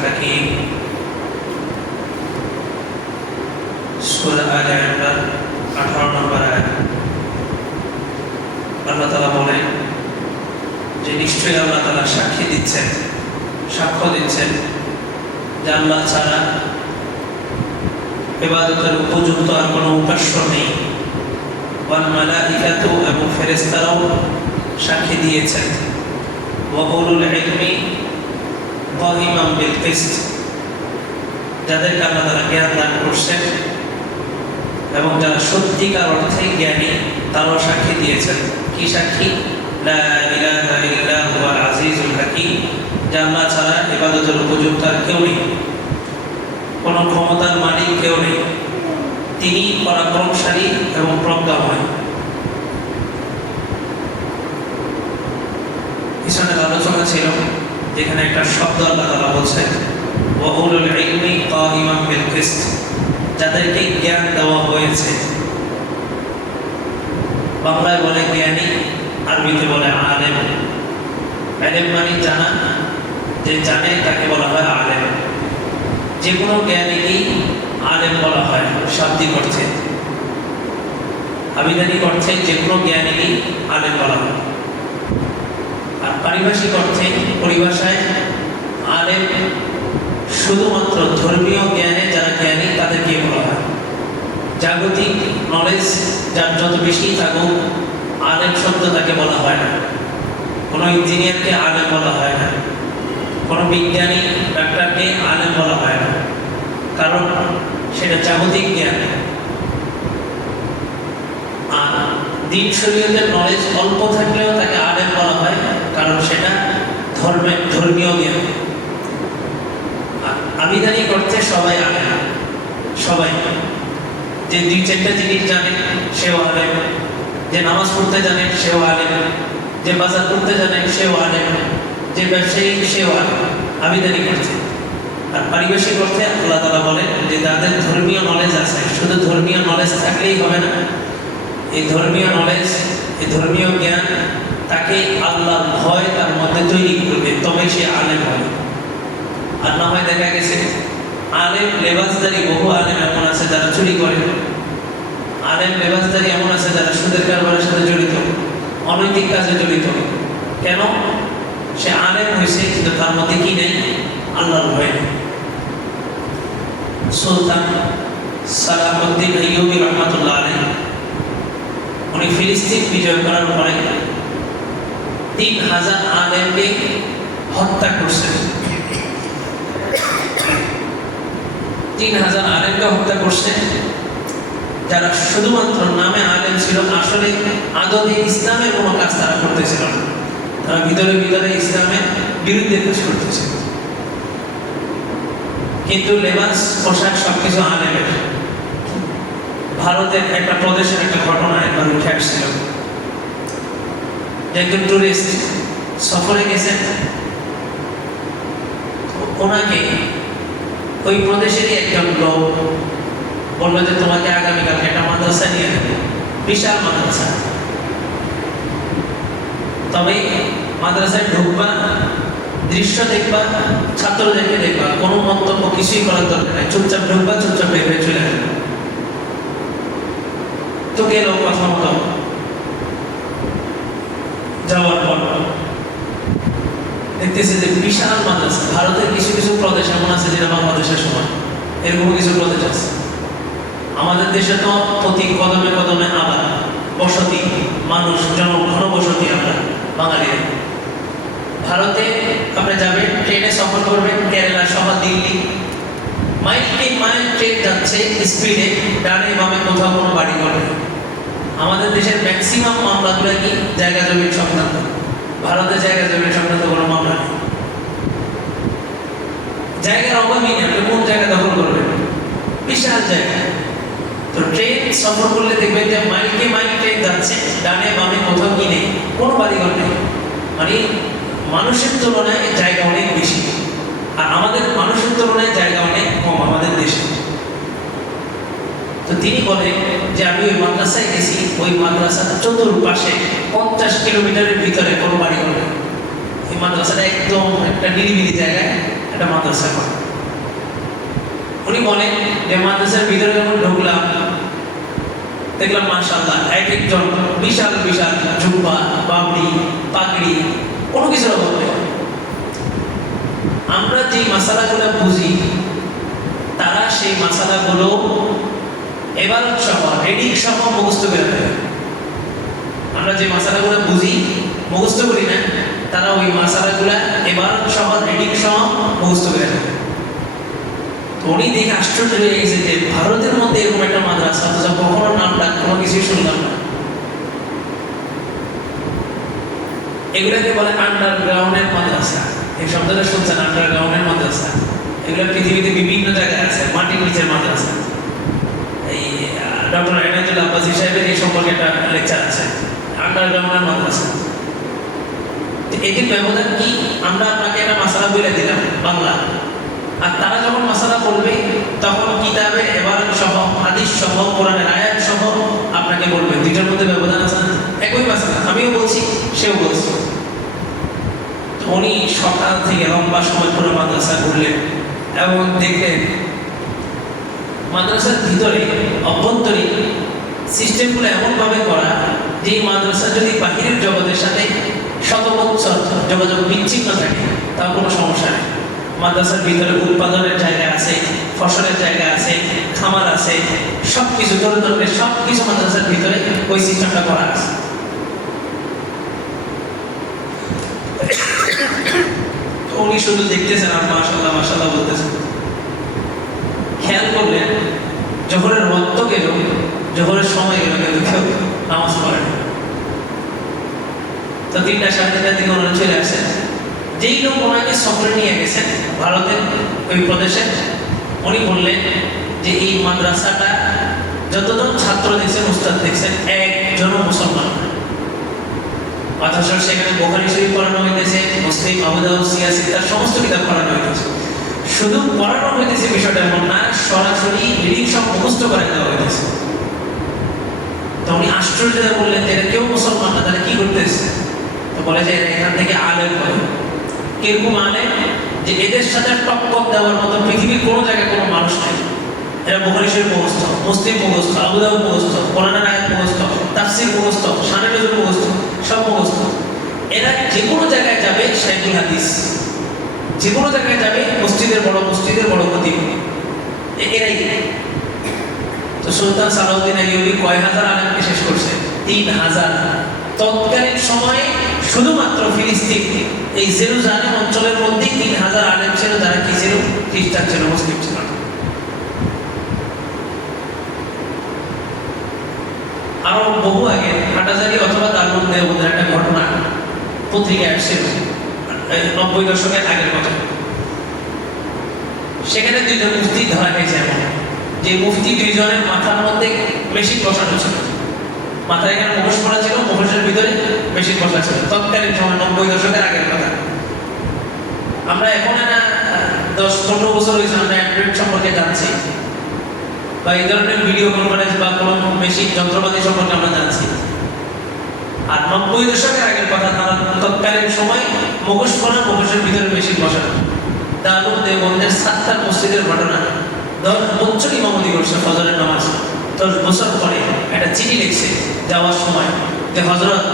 الحكيم سورة آل عمران আঠারো নম্বর আয়াত আল্লাহ তালা বলেন যে নিশ্চয়ই আল্লাহ তালা সাক্ষী দিচ্ছেন সাক্ষ্য দিচ্ছেন যে আল্লাহ ছাড়া এবাদতের উপযুক্ত আর কোনো উপাস্য নেই ওয়াল মালাইকাতু এবং ফেরেশতারাও সাক্ষী দিয়েছেন ওয়া উলুল ইলমি কাইমান বিল কিসত যাদেরকে তাআলা জ্ঞান দান করছেন এবং যারা সত্যিকার অর্থে জ্ঞানী, তারাও সাক্ষী দিয়েছেন। কি সাক্ষী? আজিজুল হাকীম, যে ছাড়া ইবাদতের উপযুক্ত আর কেউ নেই। কোনো ক্ষমতার মালিক কেউ নেই। তিনি পরাক্রমশালী এবং প্রজ্ঞাময়। পিছনের আলোচনা ছিল যেখানে একটা শব্দ আল্লাহ বলছেন যাদেরকে জ্ঞান দেওয়া হয়েছে। বাংলায় বলে জ্ঞানী, আরবিতে বলে আলেম। আলেম মানে জানা, যে জানে তাকে বলা হয় আলেম। যে কোনো জ্ঞানীকেই আলেম বলা হয় শাব্দিক অর্থে। আবিধানিক অর্থে যে কোনো জ্ঞানীকেই আলেম বলা হয়। পারিভাষিক অর্থে পরিভাষায় আলেম শুধুমাত্র ধর্মীয় জ্ঞানে যারা জ্ঞানী তাদেরকে বলা হয়। জাগতিক নলেজ যার যত বেশি থাকুক, আলেম শব্দ তাকে বলা হয় না। কোনো ইঞ্জিনিয়ারকে আলেম বলা হয় না। কোনো বিজ্ঞানী, ডাক্তারকে আলেম বলা হয় না। কারণ সেটা জাগতিক জ্ঞান। আর দিন শরীয়তের নলেজ অল্প থাকলেও তাকে আলেম বলা হয়। কারণ সেটা ধর্মের ধর্মীয় জ্ঞান আবিধানিক অর্থে সবাই আলেম সবাই যে দুই চারটা জিনিস জানে, সেও আলেম যে নামাজ পড়তে জানে, সেও আলেম যে বাজার করতে জানে, সেও আলেম যে ব্যবসায়ী, সেও আলেম আবিধানিক অর্থে। আর পারিবেশিক অর্থে আল্লাহ তালা বলেন যে তাদের ধর্মীয় নলেজ আছে। শুধু ধর্মীয় নলেজ থাকলেই হবে না। এই ধর্মীয় নলেজ এই ধর্মীয় জ্ঞান তাকে আল্লাহর ভয় তার মধ্যে তৈরি করবে, তবে সে আলেম হবে। আর না হয় দেখা গেছে, আলেম, লেবাসদারি, বহু আলেম এমন আছে যারা চুরি করে। আলেম, লেবাসদারি এমন আছে যারা সুদের কারবারের সাথে জড়িত, অনৈতিক কাজে জড়িত। কেন? সে আলেম হয়েছে, কিন্তু তার মধ্যে কি নেই? আল্লাহর ভয় নেই। সুলতান সালাহুদ্দিন আইয়ুবী রহমাতুল্লাহ আলাই উনি ফিলিস্তিন বিজয় করার পরে তিন হাজার আলেমকে হত্যা করছেন তিন হাজার আলেমকে হত্যা করছেন যারা শুধুমাত্র নামে আলেম ছিল, আসলে আদতে ইসলামের কোনো কাজ তারা করতেছিল না। তারা ভিতরে ভিতরে ইসলামের বিরুদ্ধে কাজ করতেছিল। কিন্তু লেবাস পোশাক সবকিছু আলেমের। ভারতের একটা প্রদেশের একটা ঘটনা একবার উঠে আসছিল। একজন টুরিস্ট সফরে গেছেন। ওনাকে ওই প্রদেশেরই একজন লোক বলল যে, তোমাকে আগামীকালকে একটা মাদ্রাসা নিয়ে যাবে। বিশাল মাদ্রাসা। তবে মাদ্রাসায় ঢুকবা, দৃশ্য দেখবা, ছাত্রদেরকে দেখবা, কোনো মন্তব্য কিছুই করার দরকার নেই। চুপচাপ ঢুকবা, চুপচাপ বের হয়ে চলে আসবে। তো গেল কথা মতো। যাওয়ার পর। দেখতেছে যে বিশাল মাদ্রাসা। ভারতের কিছু কিছু প্রদেশ এমন আছে যেটা বাংলাদেশের সমান। এরকম কিছু প্রদেশ আছে। আমাদের দেশে তো প্রতি কদমে কদমে আবার বসতি, মানুষ জন ঘনবসতি আমরা বাঙালিরা। ভারতে আপনি যাবেন, ট্রেনে সফর করবেন, কেরালা সহ দিল্লি। মাইল তিন মাইল ট্রেন যাচ্ছে স্পিডে ডানে বামে কোথাও কোনো বাড়ি ঘর আমাদের দেশের ম্যাক্সিমাম মামলাগুলো কি? জায়গা জমির সংক্রান্ত। ভারতের জায়গা জমির সংক্রান্ত কোনো মামলা নেই। জায়গার অভাবই নেই, আপনি কোন জায়গা দখল করবেন? বিশাল জায়গা। তো ট্রেন সফর করলে দেখবেন যে মাইলকে মাইল ট্রেন যাচ্ছে, ডানে বামে কোথাও কি নেই, কোনো বাড়িঘর নেই। মানে মানুষের তুলনায় জায়গা অনেক বেশি। আর আমাদের মানুষের তুলনায় জায়গা অনেক কম আমাদের দেশে। তো তিনি বলেন যে, আমি ওই মাদ্রাসায় গেছি, ওই মাদ্রাসার চতুর্পাশে পঞ্চাশ কিলোমিটারের ভিতরে কোনো বাড়ি নেই। এই মাদ্রাসাটা একদম একটা নিরিবিলি জায়গায় একটা মাদ্রাসা করে উনি বলেন যে, মাদ্রাসার ভিতরে যখন ঢুকলাম, দেখলাম মাশাআল্লাহ, এক একজন বিশাল বিশাল জুব্বা বাবড়ি পাগড়ি, কোনো কিছুর অভাব আমরা যে মাসালাগুলো বুঝি, তারা সেই মাসালাগুলো এবার সহ রেডিক সহ মুখস্থ করে আমরা যে মাসালাগুলো বুঝি, মুখস্থ করি না, তারা ওই মাসালাগুলো এবার সহ সহ মুখস্থ করে উনি দেখে, আশ্চর্য হয়ে গেছে যে ভারতের মধ্যে এরকম একটা মাদ্রাসা, অথচ কখনো নাম কোনো কিছুই শুনলাম না। এগুলোকে বলে আন্ডারগ্রাউন্ডের মাদ্রাসা। এই শব্দটা শুনছেন আন্ডারগ্রাউন্ডের মাদ্রাসা। এগুলো পৃথিবীতে বিভিন্ন জায়গায় আছে, মাটির নিচের মাদ্রাসা। ডক্টর এনাজুল আব্বাসি সাহেবের এই সম্পর্কে একটা লেকচার আছে। আন্ডারগ্রাউন্ডের মাদ্রাসা তো এটির ব্যবধান কি? আমরা আপনাকে একটা মাসালা বলে দিলাম বাংলা। আর তারা যখন মাসালা বলবে, তখন কিতাবে এবার সহ হাদিস সহ কোরআনের আয়াত সহ আপনাকে বলবে। দুইটার মধ্যে ব্যবধান আছে না? একই মাসালা আমিও বলছি, সেও বলছে। উনি সকাল থেকে লম্বা সময় পুরো মাদ্রাসা ঘুরলেন এবং দেখলেন মাদ্রাসার ভিতরে অভ্যন্তরীণ সিস্টেমগুলো এমনভাবে করা যে মাদ্রাসা যদি বাহিরের জগতের সাথে শত বছর যোগাযোগ বিচ্ছিন্ন থাকে, তাও কোনো সমস্যা নেই। মাদ্রাসার ভিতরে উৎপাদনের জায়গা আছে, ফসলের জায়গা আছে, খামার আছে সব কিছু ধরে ধরলে সব কিছু মাদ্রাসার ভিতরে ওই সিস্টেমটা করা আছে। উনি শুধু দেখতেছেন আর মাসাল্লাহ মাসাল্লাহ বলতেছেন। খেয়াল করলেন জোহরের রক্ত গেল জোহরের সময় গেল কিন্তু কেউ নামাজ পড়ে না। তো তিনটা সাড়ে তিনটার দিকে ওনারা চলে আসেন যেই লোক ওনাকে সফরে নিয়ে গেছেন ভারতের ওই প্রদেশে, উনি বললেন যে এই মাদ্রাসাটা যতজন ছাত্র দেখছেন, উস্তাদ দেখছেন, একজনও মুসলমান। অথচ সেখানে বোখারি শরীফ পড়ানো হইতেছে, মুসলিম আবুদাউ সিয়াসি তার সমস্ত কিতাব পড়ানো হইতেছে শুধু পড়ানো হইতেছে বিষয়টা এমন না, সরাসরি লিরিক সব মুখস্থ করে দেওয়া হইতেছে। তো উনি আশ্চর্য বললেন যে কেউ মুসলমান না কি করতেছে? তো বলে যে এখান থেকে আলেম করে কীরকম আলেম? যে এদের সাথে টক্কর দেওয়ার মতো পৃথিবীর কোনো জায়গায় কোনো মানুষ নেই। এরা বুখারি শরীফ মুখস্থ, মুসলিম মুখস্থ আবুদাউ মুখস্থ, কোরআনের আয়াত মুখস্থ, তাফসির মুখস্থ নজরুল মুখস্থ, সব মুখস্থ। এরা যে কোনো জায়গায় যাবে শাইখুল হাদিস। যে কোনো জায়গায় যাবে, মসজিদের বড় মসজিদের বড় খতিব এরাই তো সুলতান সালাউদ্দিন আইয়ুবী কয় হাজার আলেমকে শেষ করছে? তিন হাজার। তৎকালীন সময়ে শুধুমাত্র ফিলিস্তিন, এই অঞ্চলের মধ্যেই তিন হাজার আলেম ছিল, যারা কি ছিল? খ্রিস্টান ছিল, মুসলিম ছিল। আরও বহু আগে হাটাজারি অথবা দারুণ দেওবদের একটা ঘটনা, পত্রিকায় আসছিল। এই নব্বই দশকের আগের কথা। সেখানে দুইজন মুফতি ধরা গেছে এমন। যে মুফতি দুইজনের মাথার মধ্যে মেশিন বসানো ছিল। মাথায় এখানে মুখোশ পড়া ছিল মুখোশের ভিতরে মেশিন বসা ছিল। তৎকালীন সময় নব্বই দশকের আগের কথা। আমরা এখন না দশ পনেরো বছর হয়েছে আমরা অ্যান্ড্রয়েড সম্পর্কে জানছি। বা এই ধরনের ভিডিও কনফারেন্স বা কোনো মেশিন যন্ত্রপাতি সম্পর্কে আমরা জানছি। আর নব্বই দশকের আগের কথা, তারা তৎকালীন সময় মুখোশ পরা মুখোশের ভিতরে মেশিন বসানো। দারুণ দেবন্দের সাতটার মসজিদের ঘটনা। দশ বছর ইমামতি করছে ফজরের নামাজ। দশ বছর পরে একটা চিঠি লিখছে যাওয়ার সময় যে হজরত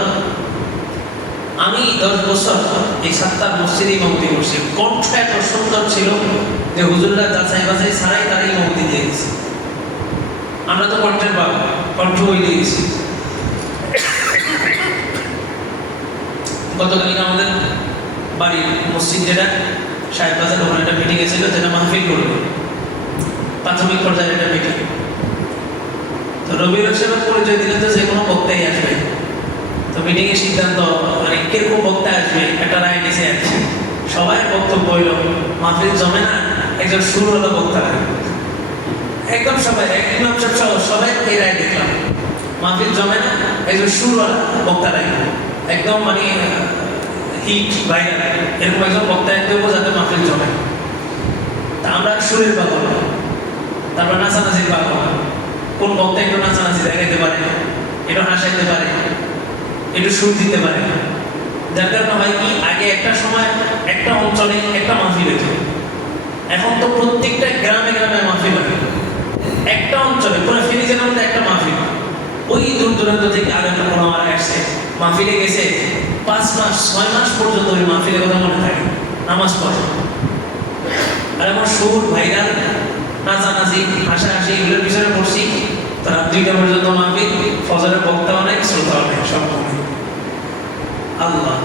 আমি দশ বছর এই সাতটার মসজিদে ইমামতি করছি কণ্ঠ এত সুন্দর ছিল যে, হুজুররা যাচাই বাছাই ছাড়াই তারা ইমামতি দিয়ে গেছে আমরা তো কণ্ঠের বাবা, কণ্ঠ বই দিয়ে গেছি গতকালকে আমাদের বাড়ির মসজিদ যেটা, সাহেব বাজার, ওখানে একটা মিটিং ছিল, যেটা মাহফিল করবে। প্রাথমিক পর্যায়ে একটা মিটিং তো রবি সাহেব পরিচয় দিলে তো যে কোনো বক্তাই আসবে। তো মিটিং এর সিদ্ধান্ত মানে কীরকম বক্তা আসবে, একটা রায় নিচে আছে সবাই বক্তব্য হইল, মাহফিল জমে না, একজন সুর হলো বক্তা। একদম সবাই, একদম সব সব সবাই এই রায় দেখলাম। মাহফিল জমে না, একজন সুরওয়ালা বক্তা লাগবে একদম মানে হিট ভাইরাল এরকম একজন বক্তা একদম যাতে মাহফিল জমে। তা আমরা সুরের পাগল তারপর নাচানাচির পাগল কোন বক্তা একটু নাচানাচি দেখাইতে পারে একটু হাসাইতে পারে একটু সুর দিতে পারে যার কারণে হয় কি, আগে একটা সময় একটা অঞ্চলে একটা মাহফিল হতো প্রত্যেকটা গ্রামে গ্রামে মাহফিল হয়। একটা অঞ্চলে, পুরো ফিনিজের মধ্যে একটা মাহফিল। ওই দূর দূরান্ত থেকে আরেকটা কোনো আমার আসছে। মাহফিলে গেছে, পাঁচ মাস, ছয় মাস পর্যন্ত ওই মাহফিলের কথা মনে থাকে, নামাজ পড়ে। আর আমার সুর, ভাইরাল, নাচানাচি, হাসাহাসি এগুলোর পিছনে পড়ছি। তো রাত দুইটা পর্যন্ত মাহফিল, ফজরের বক্তা অনেক, শ্রোতা অনেক, সব আল্লাহ,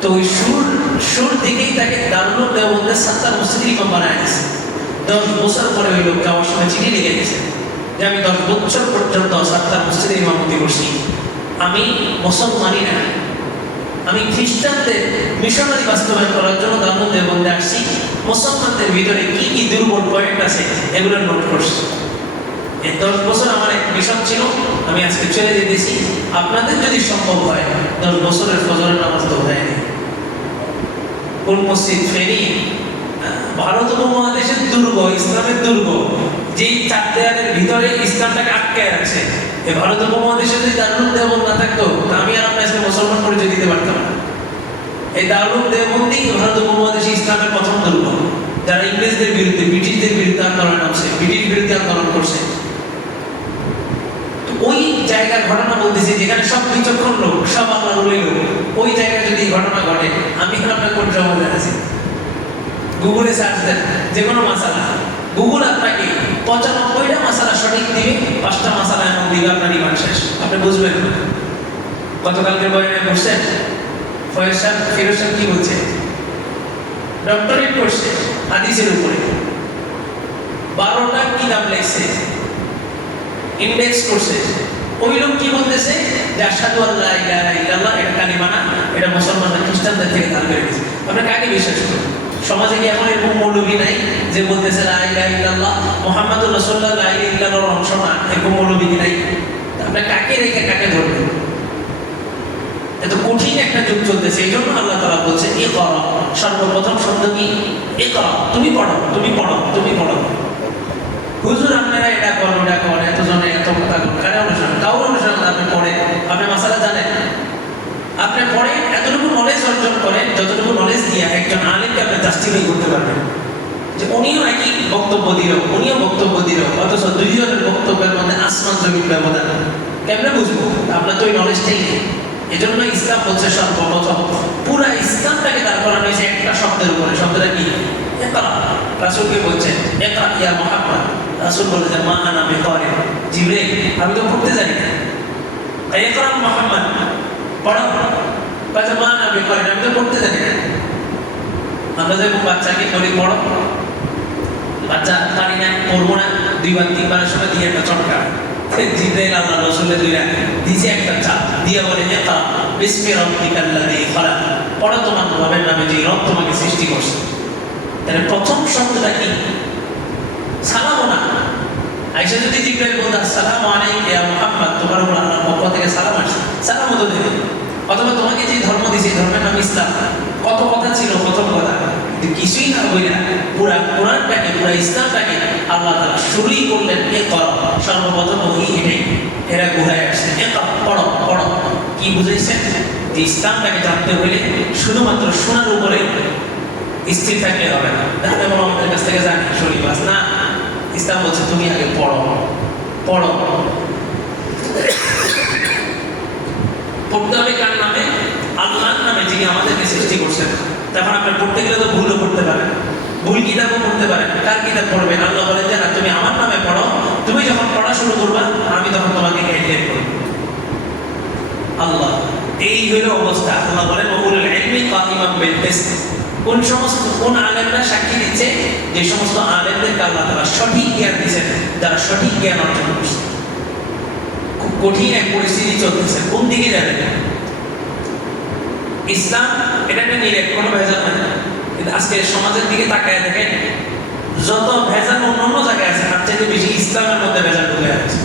তো ওই সুর সুর দিকেই তাকে দারুণ দেওবন্দের সাত্তার মসজিদ ইমাম বানায় দিয়েছে দশ বছর পরে ওই লোককে আমার সঙ্গে চিঠি লিখে দিয়েছে যে আমি দশ বছর পর্যন্ত সাত্তার মসজিদে ইমামতি করছি। আমি মুসলমানই না। আমি খ্রিস্টানদের মিশনারি বাস্তবায়ন করার জন্য দারুণ দেবন্দে আসছি। মুসলমানদের ভিতরে কি কি দুর্বল পয়েন্ট আছে, এগুলো নোট করছি। এই দশ বছর আমার এক মিশন ছিল, আমি আজকে চলে যেতেছি। আপনাদের যদি সম্ভব হয়, দশ বছরের ফজরের নামাজ তো দেয়নি কোন মসজিদ ফেরি? ভারত উপমহাদেশের দুর্গ, ইসলামের দুর্গ। যেই চার দেয়ালের ভিতরে ইসলামটাকে আটকায় রাখছে। এই ভারত উপমহাদেশে যদি দারুণ দেবন না থাকতো, তা আমি আর আপনার মুসলমান পরিচয় দিতে পারতাম না। এই দারুণ দেবন্দি ভারত উপমহাদেশে ইসলামের প্রথম দুর্গ যারা ইংরেজদের বিরুদ্ধে, ব্রিটিশদের বিরুদ্ধে আন্দোলন নামছে, ব্রিটিশ বিরুদ্ধে আন্দোলন করছে। ওই জায়গার ঘটনা বলতেছি যেখানে সব বিচক্ষণ লোক, সব আল্লাহ লোক। ওই জায়গায় যদি ঘটনা ঘটে, আমি এখন আপনার কোন সমাজে আছি গুগলে সার্চ দেন যে কোনো মাসালা। গুগল আপনাকে পঁচানব্বইটা মাসালা সঠিক দিবে, পাঁচটা মাসালা এমন দিবে আপনার ইমান শেষ। আপনি বুঝবেন না। গতকালকে বয়ানে বসছেন ফয়েজ সাহেব, ফিরোজ সাহেব কি বলছে? ডক্টরেট করছে হাদিসের উপরে। বারোটা কিতাব লেখছে? ইন্ডেক্স করছে। ওই লোক কি বলতেছে? যে আসাদু আল্লাহ ইলাহা ইল্লাল্লাহ, এটা কালিমা না, এটা মুসলমানরা খ্রিস্টানদের থেকে ধার করে গেছে আপনি কাকে বিশ্বাস করেন? সমাজে কি এখন এরকম মৌলবী নাই যে বলতেছে, লা ইলাহা ইল্লাল্লাহ, মুহাম্মাদুর রাসূলুল্লাহ, লা ইলাহা ইল্লাল্লাহর অংশ না, এরকম মৌলবী নাই? আমরা কাকে রেখে কাকে ধরবেন এত কঠিন একটা যুগ চলতেছে এই জন্য আল্লাহ তালা বলছে এ কর সর্বপ্রথম শব্দ কি? এ কর তুমি পড়ো তুমি পড়ো তুমি পড়ো। হুজুর আপনারা এটা করেন ওটা করেন এত জনে এত কথা করেন কারে অনুসরণ কাউ অনুসরণ আপনি পড়েন আপনি মাসালা জানেন আপনি পড়েন এতটুকু নলেজ অর্জন করেন যতটুকু নলেজ দিয়ে একজন আলিমকে আপনি জাস্টিফাই করতে পারবেন। যে উনিও একই বক্তব্য দিল উনিও বক্তব্য দিল অথচ দুইজনের বক্তব্যের মধ্যে আসমান জমির ব্যবধান। কেমনে বুঝব? আপনার তো ওই নলেজটাই নেই। এজন্য ইসলাম হচ্ছে সর্বপ্রথম। পুরা ইসলামটাকে দাঁড় করানো হয়েছে একটা শব্দের উপরে। শব্দটা কি? একরা। রাসূলকে বলছেন? একরা ইয়া মুহাম্মদ। রাসূল বলেছেন মা আনা বিকারি জিবরিল, আমি তো পড়তে জানি না। একরা মুহাম্মদ। পড়ো। বলছে মা আনা বিকারি আমি তো পড়তে জানি না। বাচ্চাকে পড়ো। বাচ্চা পারি না, পড়ব না, দুইবার সময় দিয়ে একটা চটকা জিব্রাইল আল্লাহ রাসূলের দুইরা দিছে একটা দিয়ে বলে যে তা রাব্বিকাল্লাযী খালাক। পড়ো তোমার রবের নামে যে রব তোমাকে সৃষ্টি করছে। তাহলে প্রথম শব্দটা কি? সালাম না। আইসা যদি জিব্রাইল বলতো, আসসালামু আলাইকা তোমার উপর আল্লাহর পক্ষ থেকে সালাম আসছে সালাম তো দেবে। অথবা তোমাকে যে ধর্ম দিয়েছে এই ধর্মের নাম ইসলাম কত কথা ছিল, প্রথম কথা। কিছুই না বইলা পুরা কোরআনটাকে পুরা ইসলামটাকে আল্লাহ শুরুই করলেন এ কর। সর্বপ্রথম ওই এরা ঘুরায় আসছে। এ পড়ো পড়ো। কি বুঝাইছেন? যে ইসলামটাকে জানতে শুধুমাত্র শোনার উপরে স্থির থাকলে হবে না। আমাদের কাছ থেকে জানি শরীফ না। ইসলাম বলছে, তুমি আগে পড়ো পড়ো। পড়তে হবে কার নামে? আল্লাহর যিনি আমাদেরকে সৃষ্টি করছেন। তখন আপনি পড়তে গেলে তো ভুলও করতে পারেন। ভুল কিতাবও পড়তে পারেন। কার কিতাব পড়বেন? আল্লাহ বলেন যে, না, তুমি আমার নামে পড়ো। তুমি যখন পড়া শুরু করবা, আমি তখন তোমাকে গাইডলাইন করব। আল্লাহ, এই হইল অবস্থা। আল্লাহ বলেন ওগুলোর এলমি কাইমাম বিল কোন সমস্ত, কোন আলেমরা সাক্ষী দিচ্ছে যে, সমস্ত আলেমদেরকে আল্লাহ তারা সঠিক জ্ঞান দিচ্ছেন যারা সঠিক জ্ঞান অর্জন করছে। খুব কঠিন এক পরিস্থিতি চলতেছে। কোন দিকে যাবে ইসলাম, এটা একটা নিরেট কোনো ভেজাল নাই কিন্তু আজকে সমাজের দিকে তাকায় দেখেন, যত ভেজাল অন্য অন্য জায়গায় আছে, তার চাইতে বেশি ইসলামের মধ্যে ভেজাল ঢুকে আছে?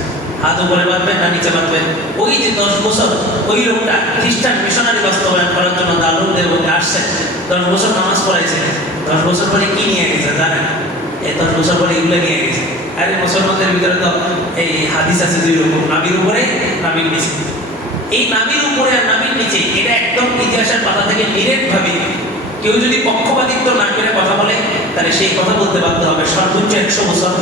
হাত উপরে বাঁধবেন না, নিচে বাঁধবেন? ওই যে দশ বছর, ওই লোকটা খ্রিস্টান মিশনারি বাস্তবায়ন করার জন্য দারুণদের মধ্যে আসছে। দশ বছর নামাজ পড়াইছে। দশ বছর পরে কি নিয়ে গেছে, জানেন? এই দশ বছর পরে এগুলো নিয়ে গেছে। আরে মুসলমানদের ভিতরে তো এই হাদিস আছে দুই রকম নাবির উপরে নাবির নিচে। এই নাবির উপরে আর নাবির নিচে, এটা একদম ইতিহাসের পাতা থেকে নিরেট ভাবে কেউ যদি পক্ষপাতিত্ব না করে কথা বলে, তাহলে সেই কথা বলতে বাধ্য হবে। সর্বোচ্চ একশো বছর।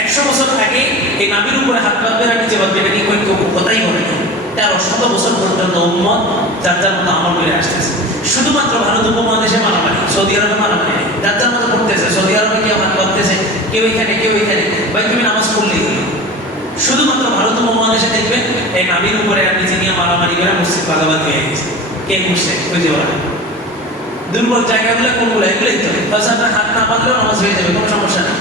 একশো বছর আগে এই নাবির উপরে হাত বাঁধবে আর নিচে বাঁধবে, এটা কি কেউ কেউ কথাই বলে না। তেরো শত বছর পর্যন্ত উম্মত, যার যার মতো আমল করে আসতেছে। শুধুমাত্র ভারত উপমহাদেশে মারামারি, সৌদি আরবে মারামারি। যার যার মতো করতেছে, সৌদি আরবে কেউ হাত বাঁধতেছে, কেউ এখানে কেউ এখানে। ভাই, তুমি নামাজ পড়লেই। শুধুমাত্র ভারত উপমহাদেশে দেখবেন এই নাবির উপরে আর নিচে মারামারি করে মসজিদ বাগাবাদ হয়ে গেছে। কে বুঝতে পারে দুর্বল জায়গাগুলো কোনগুলো? এগুলোই তো। বাস আপনার হাত না পাতলেও নামাজ হয়ে যাবে, কোনো সমস্যা নেই।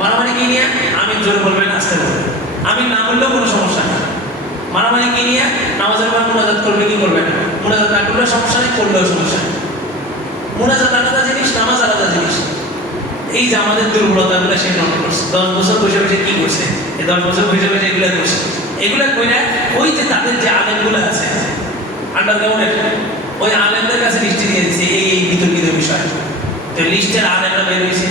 মারামারি কি নিয়ে? আমি জোরে বলবেন, আসতে বলবেন আমি না বললেও কোনো সমস্যা নেই। মারামারি কি নিয়ে? নামাজের পর মুনাজাত করবে কি করবে না? মুনাজাত না করলেও সমস্যা নেই, করলেও সমস্যা নেই। মুনাজাত আলাদা জিনিস, নামাজ আলাদা জিনিস। এই যে আমাদের দুর্বলতাগুলো সে নোট করছে। দশ বছর বসে বসে কি করছে? দশ বছর বসে বসে এগুলো করছে। এগুলো কইরা ওই যে তাদের যে আলেমগুলো আছে আন্ডারগ্রাউন্ডের ওই আলেমদের কাছে লিস্টে দিয়ে দিচ্ছে এই এই বিতর্কিত বিষয়। তো লিস্টের আলেমরা বের হয়েছে।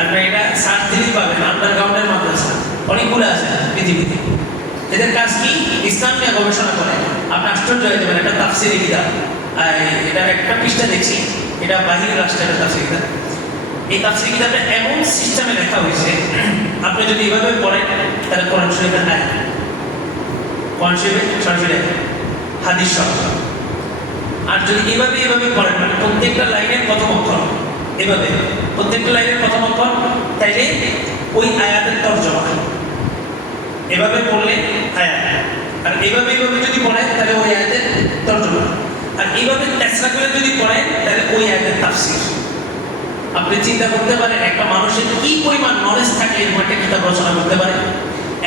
আপনার এটা সার্চ দিলেই পাবেন আন্ডারগ্রাউন্ডের মাদ্রাসা। অনেকগুলো আছে পৃথিবীতে। এদের কাজ কি? ইসলাম নিয়ে গবেষণা করে। আপনি আশ্চর্য হয়ে যাবেন একটা তাফসিরি কিতাব। এটা একটা পৃষ্ঠা দেখছি। এটা বাহির রাষ্ট্রের তাফসিরি কিতাব। এই তাফসির কিতাবটা এমন সিস্টেমে লেখা হয়েছে, আপনি যদি এভাবে পড়েন, তাহলে কোরআন শরীফের আয়াত কোরআন শরীফে সরাসরি হাদিস সহ। আর যদি এভাবে এভাবে পড়েন মানে প্রত্যেকটা লাইনের প্রথম অক্ষর, এভাবে, প্রত্যেকটা লাইনের প্রথম অক্ষর, তাইলে ওই আয়াতের তর্জমা। এভাবে পড়লে আয়াত। আর এভাবে এভাবে যদি পড়েন, তাহলে ওই আয়াতের তর্জমা। আর এইভাবে টেসরা করে যদি পড়েন, তাহলে ওই আয়াতের তাফসির। আপনি চিন্তা করতে পারেন, একটা মানুষের কি পরিমাণ নলেজ থাকলে এরকম একটা কিতাব রচনা করতে পারে?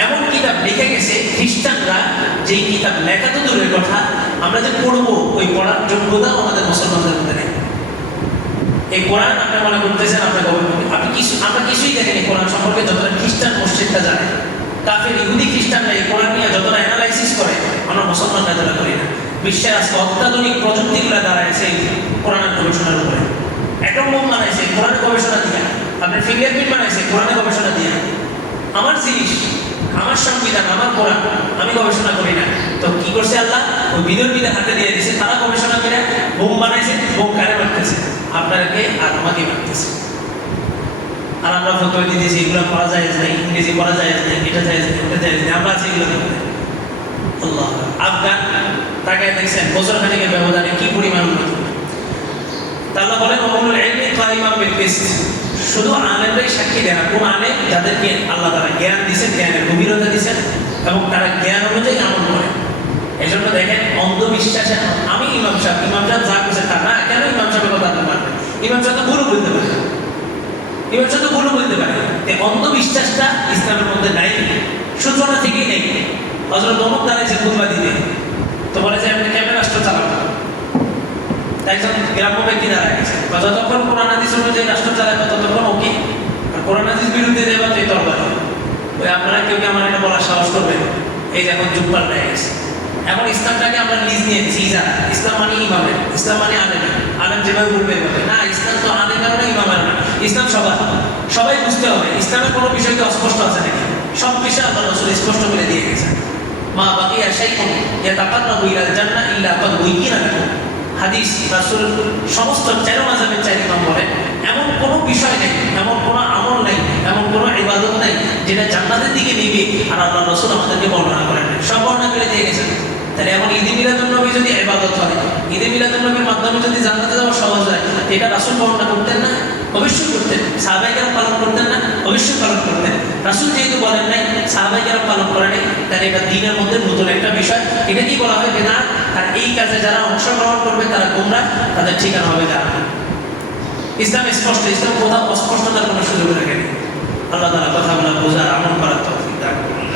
এমন কিতাব লিখে গেছে খ্রিস্টানরা, যেই কিতাব লেখা তো দূরের কথা, আমরা যে পড়ব, ওই পড়ার যোগ্যতাও আমাদের মুসলমানদের মধ্যে নেই। এই কোরআন আপনি মনে করতেছেন আপনাকে আপনি কিছু আমরা কিছুই দেখেনি কোরআন সম্পর্কে, যতটা খ্রিস্টান মসজিদটা জানে। কাফের, ইহুদি খ্রিস্টানরা এই কোরআন নিয়ে যতটা অ্যানালাইসিস করে, আমরা মুসলমানরা যারা করি না। বিশ্বের আজকে অত্যাধুনিক প্রযুক্তিগুলো দাঁড়াইছে এই কোরআনের গবেষণার উপরে। অ্যাটম বানাইছে কোরআনে গবেষণা দিয়ে। আপনার ফিঙ্গারপ্রিন্ট বানাইছে কোরআনে গবেষণা দিয়ে। আমার জিনিস, আমার সংবিধান, আমার কোরআন, আমি গবেষণা করি না। তো কি করছে আল্লাহ? ওই বিদর্মীদের হাতে দিয়ে দিয়েছে তারা গবেষণা করে, বোম বানাইছে, বোম কারে মারতেছে। আপনাকে আর আমাকে মারতেছে। আর আমরা ফটো দিতেছি, এগুলো পড়া যায় না ইংরেজি পড়া যায় না এটা যায় না ওটা যায় না আমরা আছি এগুলো আফগান, তাকায় দেখছেন বছর খানিকের ব্যবধানে কি পরিমাণ উন্নত? তাহলে বলেন অমরুল এলমি কাইমাম বিল কিসত। শুধু আলেমরাই সাক্ষী দেয় না, কোন আলেম যাদেরকে আল্লাহ তারা জ্ঞান দিয়েছেন, জ্ঞানের গভীরতা দিয়েছেন এবং তারা জ্ঞান অনুযায়ী আমল করে। এই জন্য দেখেন, অন্ধবিশ্বাসে আমি ইমাম সাহেব ইমাম সাহেব যা করছে তা না, কেন ইমাম সাহেবের কথা আপনি মানবেন? ইমাম সাহেব তো ভুলও বলতে পারে। ইমাম সাহেব তো ভুলও বলতে পারে। এই অন্ধবিশ্বাসটা ইসলামের মধ্যে নাই, সূচনা থেকেই নেই। হজরত অমুক দাঁড়াইছে খুদবা দিতে তো বলে যে আপনি কেমন রাষ্ট্র চালাবেন গ্রাম্য ব্যক্তি দাঁড়ায় গেছে বা যতক্ষণ কোরআন হাদিস অনুযায়ী রাষ্ট্র চালাবে, ততক্ষণ ওকে আর কোরআন হাদিস বিরুদ্ধে দেবা তো তরবারি। ওই আপনারা কেউ কি আমার এটা বলার সাহস করবেন? এই যে এখন যুগ পাল্টায় গেছে। এখন ইসলামটাকে আমরা লিজ নিয়ে নিচ্ছি ইজা ইসলাম মানে ইমামের। ইসলাম মানে আলেম আলেম যেভাবে বলবে না, ইসলাম তো আলেমেরও না ইমামের না। ইসলাম সবার। সবাই বুঝতে হবে, ইসলামের কোনো বিষয়কে অস্পষ্ট আছে নাকি? সব বিষয় আল্লাহ রসুল স্পষ্ট করে দিয়ে গেছে মা বাকি আশাই কম ইয়া তাকাত না বইরা জান্না ইল্লা কদ বইকি না দেখো হাদিস, রাসুল সমস্ত চারো মাঝাবের ইমাম বলেন এমন কোনো বিষয় নেই, এমন কোনো আমল নেই, এমন কোনো ইবাদত নেই, যেটা জান্নাতের দিকে নিবে আর আল্লাহ রসুল আমাদেরকে বর্ণনা করেন। সব বর্ণনা করে দিয়ে গেছেন। তাহলে এমন ঈদে মিলাদুল নবী যদি ইবাদত হয় ঈদে মিলাদুল নবীর মাধ্যমে যদি জান্নাতে যাওয়া সহজ হয় এটা রাসুল বর্ণনা করতেন না? অবশ্যই করতেন। সাহাবাইকার পালন করতেন না? অবশ্যই পালন করতেন। রাসুল যেহেতু বলেন নাই সাহাবাইকার পালন করে নাই তাহলে এটা দিনের মধ্যে নতুন একটা বিষয়। এটা কি বলা হয়? বেদাত? আর এই কাজে যারা অংশগ্রহণ করবে, তারা গোমরা তাদের ঠিকানা হবে যারা ইসলাম স্পষ্ট, ইসলাম কোথাও অস্পষ্টতার কোনো সুযোগ থাকে আল্লাহ তালা কথা বলা বোঝার আমল করার তৌফিক দান করুন।